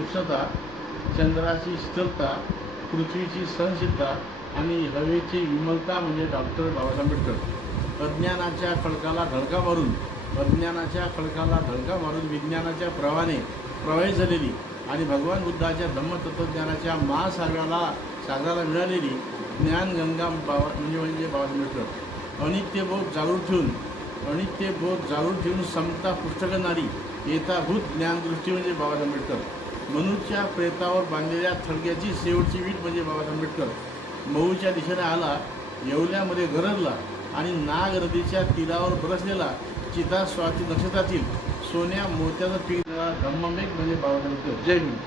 उष्णता, चंद्राची शीतलता, पृथ्वीची सहनशीलता आणि हवेची विमलता म्हणजे डॉक्टर बाबासाहेब आंबेडकर। अज्ञानाच्या खडकाला धडका मारून विज्ञानाच्या प्रवाहाने प्रवाहित झालेली आणि भगवान बुद्धाच्या धम्मतत्वज्ञानाच्या महासागराला मिळालेली ज्ञानगंगा म्हणजे बाबासाहेब आंबेडकर। अनित्यबोध जागृत ठेवून समता पुष्ट करणारी येताभूत ज्ञानदृष्टी म्हणजे बाबासाहेब आंबेडकर। मनुच्या प्रेतावर बांधलेल्या थडग्याची शेवटची वीट म्हणजे बाबासाहेब आंबेडकर। मऊच्या दिशेने आला, येवल्यामध्ये गरजला आणि नाग नदीच्या तीरावर बरसलेला चिता स्वाती नक्षत्रातील सोन्या मोत्याचा पीक धम्ममेघ म्हणजे बाबासाहेब आंबेडकर। जय हिंद।